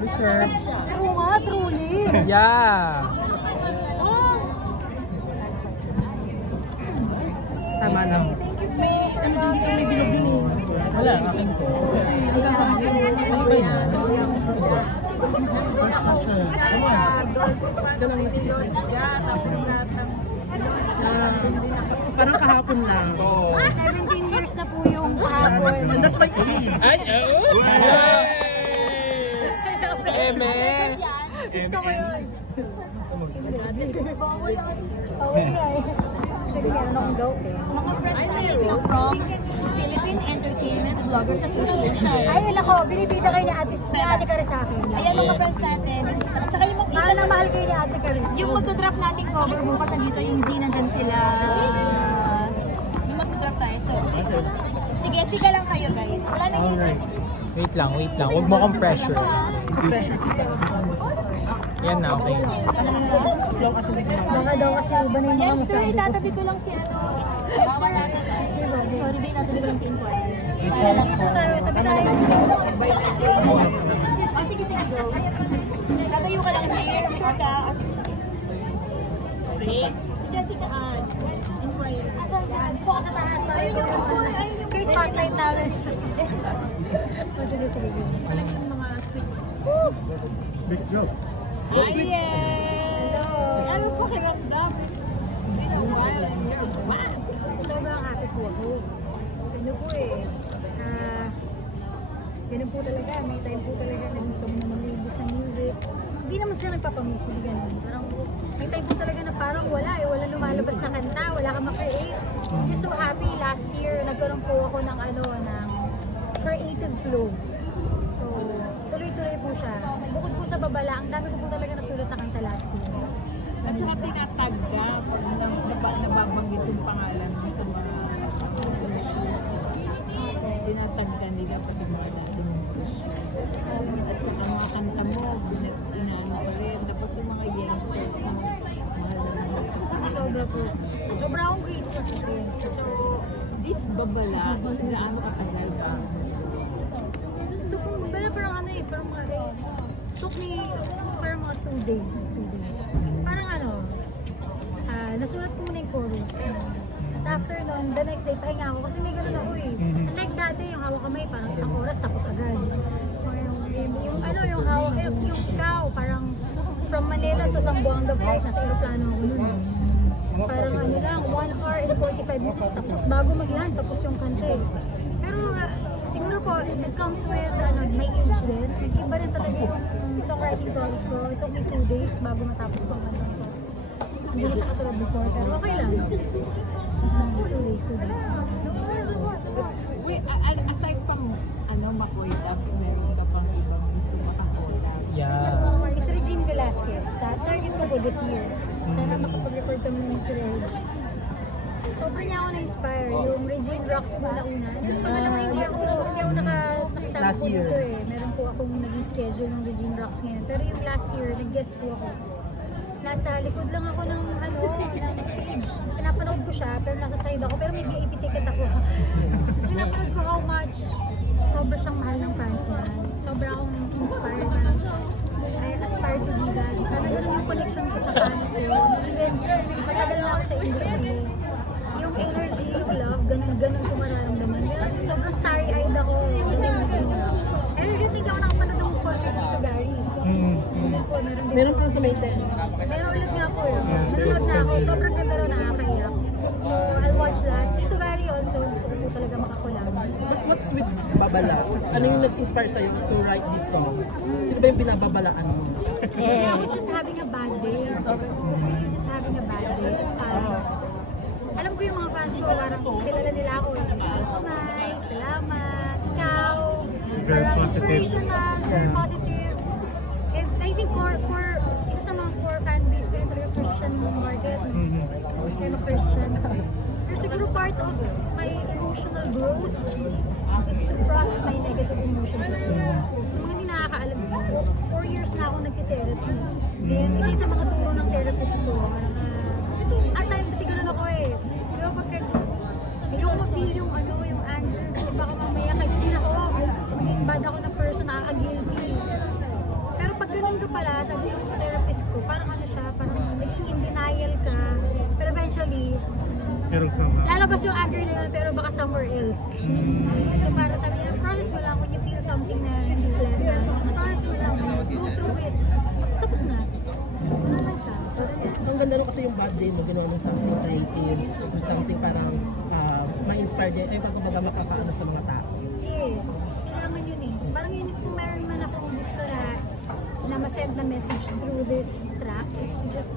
Reserve. Oo nga, truly. Yeah. Tama lang. Ano din dito may bilog din eh. Wala, akin ko. Ang kakakit. Ano ba yan? Parang kahapon lang. 17 years na po yung kahapon. And that's my age. Ay, oh! Eme! Gusto ko yun. Bawal yan. Bawal yan. Actually, meron akong goat eh. Mga friends tayo from Philippine Entertainment Bloggers Association. Ay, nako, binibida kayo ni Ate Caris sa akin. Ayan mga friends natin. At saka yung mga mahal na mahal kayo ni Ate Caris. Yung magdodrop natin cover bukas nandito yung Z, nandyan sila. Yung magdodrop tayo. So, sige, chika lang kayo guys. Wala na music. Wait lang. Huwag mo akong pressure. Pressure kita. Yan na, okay. Baka daw kasi iba na yung mga masabi ko. Itatabi ko lang si ano. Sorry, babe, itatabi ko lang si Inquiry. Dito tayo, tabi tayo. Sige, go. Tatayo ka lang here. Sure ka. Okay. Si Jessica Ann. Inquiry. Dito ka sa taas. Kaya spotlight namin. Sige. Alam yung mga sweet. Big joke. Hello! Ano po kiramdam? It's been a while and you're back. Sobrang happy po ako. Ano po eh. Ganun po talaga. May time po talaga. Nandito mo na mag-release ng music. Hindi naman siya nagpapamiss. Hindi ganun. Parang may time po talaga na parang wala eh. Wala lumalabas na kanta. Wala kang ma-create. Just so happy. Last year, nagkaroon po ako ng ng creative flow. So, tuloy-tuloy po siya. Bukod po sa babala, ang dami ko po talaga nasulat na kanta last year. At saka tinatag ka pag nababanggit yung pangalan mo sa mga issues. Tinatag ka nila pati mga dating issues. At saka mga kanta mo, inaano ka rin. Tapos yung mga youngsters mo, Sobra po. Sobra akong grateful po. So, this babala, gaano katagal ba? Ito po, parang parang mga took me parang mga 2 days. Parang nasulat ko muna yung chorus. Tapos after nun, the next day, pahinga ako kasi may ganun ako eh. Unlike dati, yung hawak kamay, parang 1 oras tapos agad. Yung hawak, yung ikaw, parang from Manila to Zamboanga flight, nasa aeroplano ako nun. Parang lang, 1 hour and 45 minutes tapos bago mag-land, tapos yung kanta eh. Pero siguro po, it comes with my age din. Iba rin talaga yung songwriting process ko. It took me 2 days bago matapos ko ang kanta ko. Hindi na siya katulad before, pero okay lang. 2 days. Wait, aside from Makoy Dubs, meron ka pang ibang gusto makakola? Yeah. Miss Regine Velasquez, target ko po this year. Sana makapag-record kami ng Miss Regine. Sobrang niya ako na-inspire. Yung Regine Rocks po na una. Pangalawa, hindi ako nakasama po dito eh. Meron po akong naging schedule ng Regine Rocks ngayon. Pero yung last year, nag-guest po ako. Nasa likod lang ako ng stage. Pinapanood ko siya, pero nasa side ako. Pero may VIP ticket ako. So pinapanood ko how much sobra siyang mahal ng fans niya. Sobra akong inspired na I aspire to be that. Sana ganun yung connection ko sa fans ko. Even matagal na ako sa industry. Yung energy, yung love, ganun ko mararamdaman. Sobrang starry-eyed ako. And I really think ako nakapanood ng concert dito, Gary. Meron po sa Mayten. Meron ulit nga po yun. Nanonood na ako. Sobrang ganda rin, nakakaiyak. So, I'll watch that. Dito, Gary, also. Gusto ko po talaga makakulang. What's with Babala? Ano yung nag-inspire sa'yo to write this song? Sino ba yung binababalaan mo? Yeah, I was just having a bad day. I was really just having a bad day. It's parang, alam ko yung mga fans ko, parang kilala nila ako. Hi, salamat, ikaw. Parang inspirational, very positive. And I think isa sa mga core fan base ko rin talaga Christian market. I'm a Christian. Pero siguro part of my emotional growth is to process my negative emotions. So mga hindi nakakaalam, 4 years na ako nagti-therapy. Then isa sa mga turo ng therapist ko, at times kasi ganun ako eh. Di ba pagka ayoko ma-feel yung anger kasi baka mamaya kahit din ako, maging bad ako na person, nakaka-guilty. pala, sabi ng therapist ko, parang ano siya, parang naging in denial ka, pero eventually, lalabas yung anger na yun, pero baka somewhere else. So para sabi niya, promise mo lang when you feel something na hindi pleasant, promise mo lang, just go through it. Tapos na. Naman siya. Ang ganda nung kasi yung bad day mo, ginawa ng something creative, something parang ma-inspire din, ay pagkabaga makakaano sa mga tao. Yes. Kailangan yun eh. Parang yun kung meron man akong gusto na ma-send na message through this track is to just,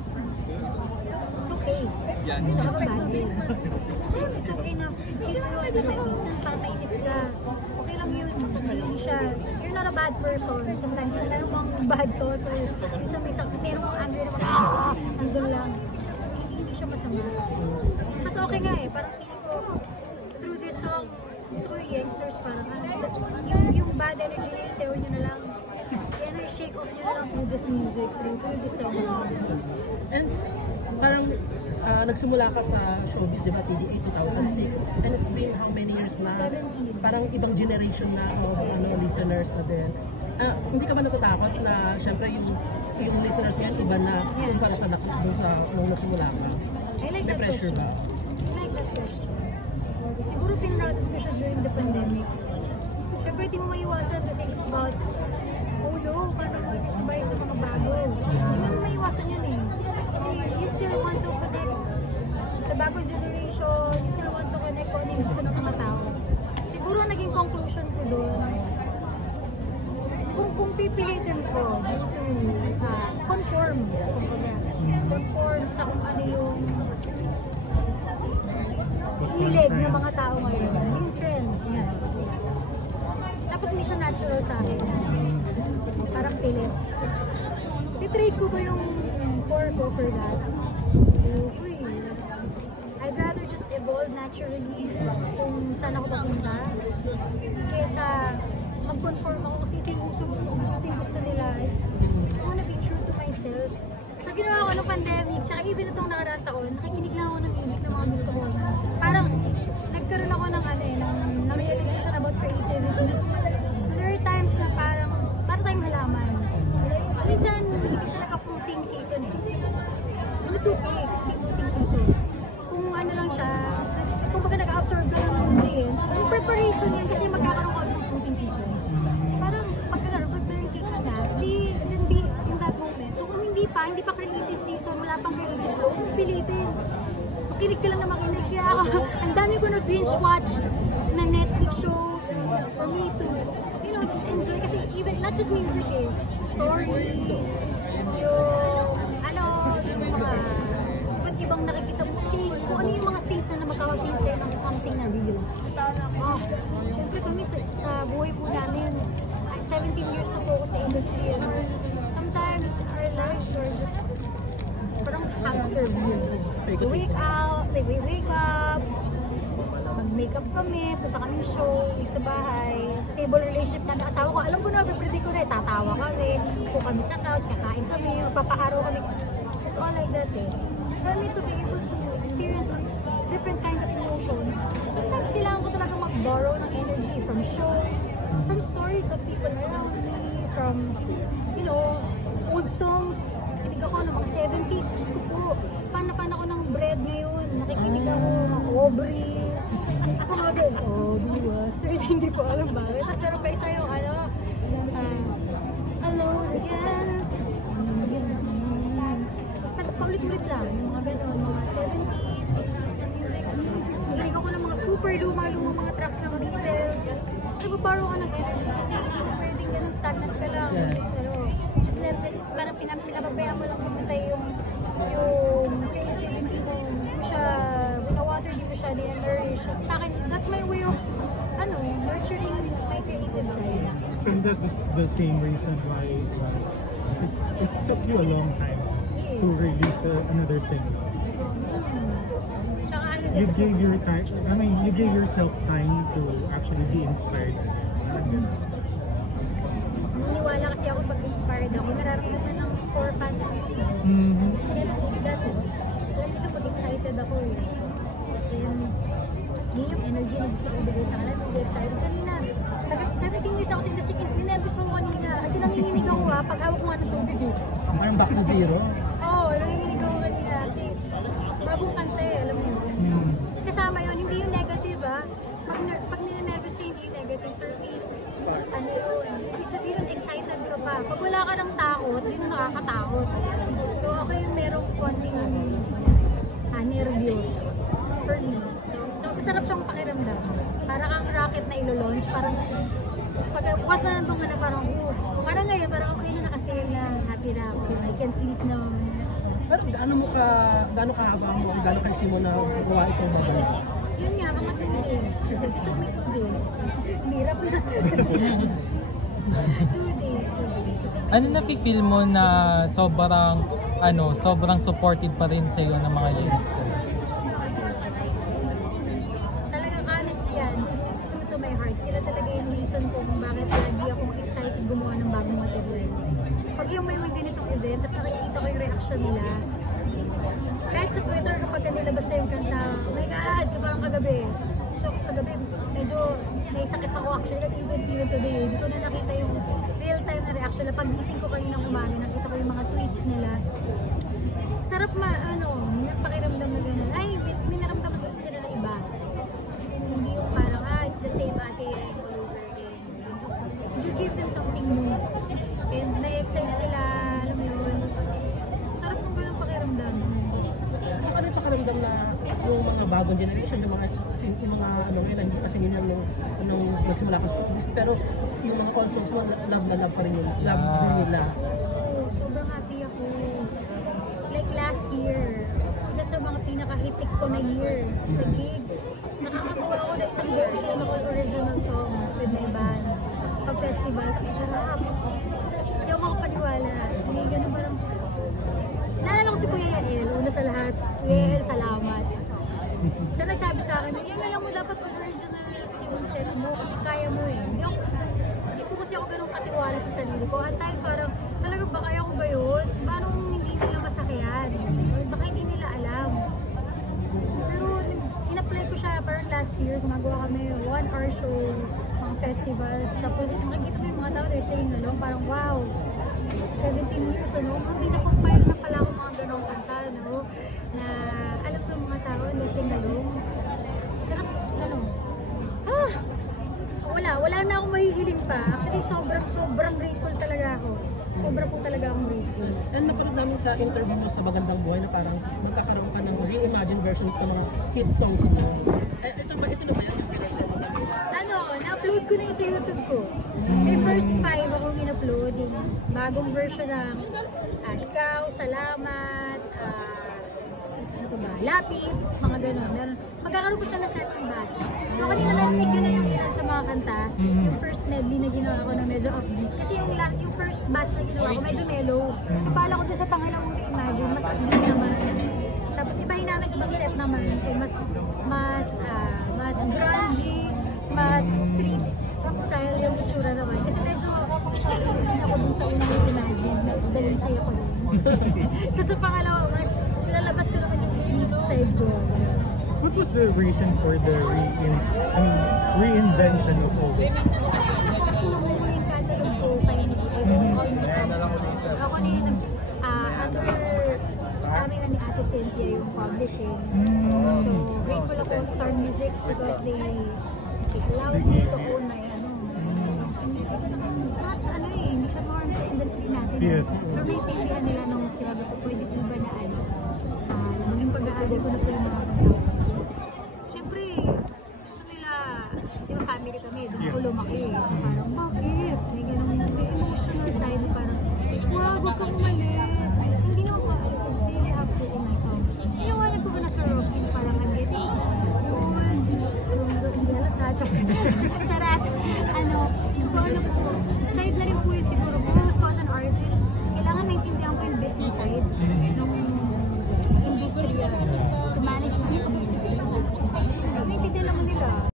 it's okay. It's not a bad day. It's okay na feel you a little decent para mainis ka. Okay lang yun. Hindi siya, you're not a bad person. Sometimes yung meron mong bad thoughts or meron mong anger na nandun lang. Hindi siya masama. Mas okay nga eh. Parang feeling ko through this song, gusto ko yung youngsters parang yung bad energy na yung sayo nyo na lang. Yan ay shake off nyo na lang through this music, through this song. And parang nagsimula ka sa showbiz, di ba, PDA 2006, and it's been how many years na? 17. Parang ibang generation na of listeners na din. Hindi ka ba natatakot na syempre yung listeners yan iba na kumpara sa dun sa nung nagsimula ka? I like May that pressure question. ba? I like that question. Siguro pinrasis ko siya during the pandemic. Siyempre, di mo maiwasan to think about, oh no, paano mo isabay sa mga bago. Hindi mo maiwasan yun eh. Kasi you still want to connect sa bagong generation, you still want to connect kung ano yung gusto ng mga tao. Siguro naging conclusion ko doon, kung pipilitin ko just to conform sa kung ano yung hilig ng mga tao ngayon, yung trend. Yan. Tapos hindi siya natural sa akin. Parang pilit. Titrade ko ba yung core ko for that? Uy. I'd rather just evolve naturally kung saan ako papunta kesa mag-conform ako kasi ito yung gusto nila. I just wanna be true to myself. So ginawa ko nung pandemic, tsaka even itong nakaraang taon, nakikinig lang ako ng music ng mga gusto ko. Parang nagkaroon ako ng ng realization about creativity. There are times na parang para tayong halaman. Minsan, hindi talaga fruiting season eh. And it's okay, hindi fruiting season. Kung ano lang siya, kung baga nag-absorb ka ng nutrients, yung preparation yan kasi magkakaroon ka ng fruiting season. Parang pagka-preparation na, then be in that moment. So kung hindi pa creative season, wala pang creative flow, kung pilitin. Makinig ka lang na makinig. Kaya ako, ang dami ko na binge watch na Netflix shows for me to, just enjoy. Kasi even, not just music eh, stories, yung mga iba't ibang nakikita mo. Kasi kung ano yung mga things na magkakapin sa'yo ng something na real. Siyempre kami sa buhay po namin, 17 years na po ako sa industry. Sometimes our lives are just parang hamster wheel. We wake up, mag-makeup kami, punta kami ng show, sa bahay, stable relationship na asawa ko. Alam ko na, predict ko na, tatawa kami, po kami sa couch, kakain kami, magpapaaraw kami. It's all like that eh. For me to be able to experience different kind of emotions, sometimes kailangan ko talaga mag-borrow ng energy from shows, from stories of people around me, from, old songs. Nakikinig ako ng mga 70s. Gusto ko po. Fan ako ng Bread ngayon. Nakikinig ako ng Aubrey. Ako nga din, Aubrey was. Sir, hindi ko alam bakit. Tapos meron pa isa yung Alone Again. Paulit-ulit lang. Yung mga gano'n, mga 70s, 60s na music. Nakikinig ako ng mga super luma-lumang mga tracks ng Beatles. Nagpaparo ka ng energy kasi pwedeng ganun stagnant ka lang. Just let it, parang pinapapaya mo lang pumunta yung creativity mo. Hindi mo siya winawater, hindi mo siya dinanourish. Sa akin, that's my way of nurturing my creative side. So is that the same reason why it took you a long time to release another single? You gave your time, you gave yourself time to actually be inspired. Naniniwala kasi ako pag inspired ako, nararamdaman ng core fans ko yun. Lalo na pag excited ako eh. Then, yun yung energy na gusto ko ibigay sa kanila. Nag-excited kanina. 17 years ako sa industry, ninervous ako kanina. Kasi nanginginig ako paghawak ko nga ng tubig eh. Parang back to zero. Oo, nanginginig ako kanina kasi bagong kanta eh, alam mo yun. Kasama yun, hindi yung negative ah. Pag nininervous ka, hindi yung negative. For me, ano yun, ibig sabihin excited ka pa. Pag wala ka ng takot, hindi mo nakakatakot. So ako yung merong konting nervous for me. So masarap siyang pakiramdam. Para kang rocket na ilo-launch, parang pag bukas na nandun ka na parang, parang ngayon, parang okay na nakasail na, happy na ako, I can sleep na. Pero gaano kahaba mo, gaano kaisi mo na gawa itong babalik? Yun nga, mga 2 days. It took me 2 days. Hirap na. 2 days. Ano na-feel mo na sobrang supportive pa rin sa'yo ng mga youngsters? Talagang honest yan. True to my heart. Sila talaga yung reason ko kung bakit lagi akong excited gumawa ng bagong material. Pag yung may ganitong event, tapos nakikita ko yung reaction nila, kahit sa Twitter kapag nilabas na yung kanta, oh my God, di ba ang kagabi? So kagabi, medyo may sakit ako actually, like even today, hindi ko na nakita yung real time na reaction. Pag-gising ko kaninang umaga, nakita ko yung mga tweets nila. Sarap pakiramdam na gano'n. Ay, may naramdaman ko rin sila na iba. Hindi yung parang, it's the same ate all over again. You give them something new. And na-excite sila, alam mo yun. Sarap kung gano'ng pakiramdam. Tsaka rin pakiramdam na yung mga bagong generation, yung mga ngayon, hindi kasi ganyan nung nagsimula ka sa showbiz, pero yung mga old songs mo, love na love pa rin yun. Love din nila. Sobrang happy ako. Like last year, isa sa mga pinaka-hitik ko na year sa gigs. Nakakagawa ko na isang version ng original songs with my band. Pag-festival, sarap. Hindi ako makapaniwala. Hindi ganun parang... Naalala ko si Kuya Yael, una sa lahat. Kuya Yael, salamat. Siya nagsabi sa akin, alam mo dapat original yung set mo kasi kaya mo eh. Hindi ko kasi ako ganun katiwala sa sarili ko. At times parang, talaga ba kaya ko ba yun? Paano hindi nila masakyan? Baka hindi nila alam. Pero in-apply ko siya parang last year, gumagawa kami 1-hour show, mga festivals. Tapos makikita ko yung mga tao, they're saying along, parang wow, 17 years, hindi na-compile na pala ako mga ganong kanta, na alam ko mga tao, na sing along. Sarap, wala na akong mahihiling pa. Actually, sobrang grateful talaga ako. Sobra po talaga akong grateful. And napanood namin sa interview mo sa Magandang Buhay na parang magkakaroon ka ng reimagine versions ng mga hit songs mo. Ito na ba yan yung pinag-upload mo? Na-upload ko na yung sa YouTube ko. May first 5 akong in-upload. Yung bagong version ng Ikaw, Salamat, Lapit, mga gano'n. Magkakaroon ko siya na second batch. So kanina narinig ko na yung ilan sa mga kanta. Yung first medley na ginawa ko na medyo upbeat. Kasi yung first batch na ginawa ko medyo mellow. So pala ko doon sa pangalawang reimagine, mas upbeat naman. Tapos ibahin namin ibang set naman. So mas grungy, mas street style yung itsura naman. Kasi medyo din ako dun sa unang reimagine. Dahil saya ko din. So sa pangalawa, mas nilalabas ko naman yung street side ko. What was the reason for the reinvention of all this? Kasi nung yung catalog ko, ako na yun, under sa amin ni Ate Cynthia yung publishing. So, grateful ako sa Star Music because they allowed me to own my hindi siya norm sa industry natin. Yes. Pero naiintindihan nila nung sinabi ko, pwede po ba na maging pag-aaral ko na po yung mga kanta. Siyempre, gusto nila, di ba family kami, doon ko lumaki. So parang, bakit? May ganun, may emotional side na parang, wow, huwag kang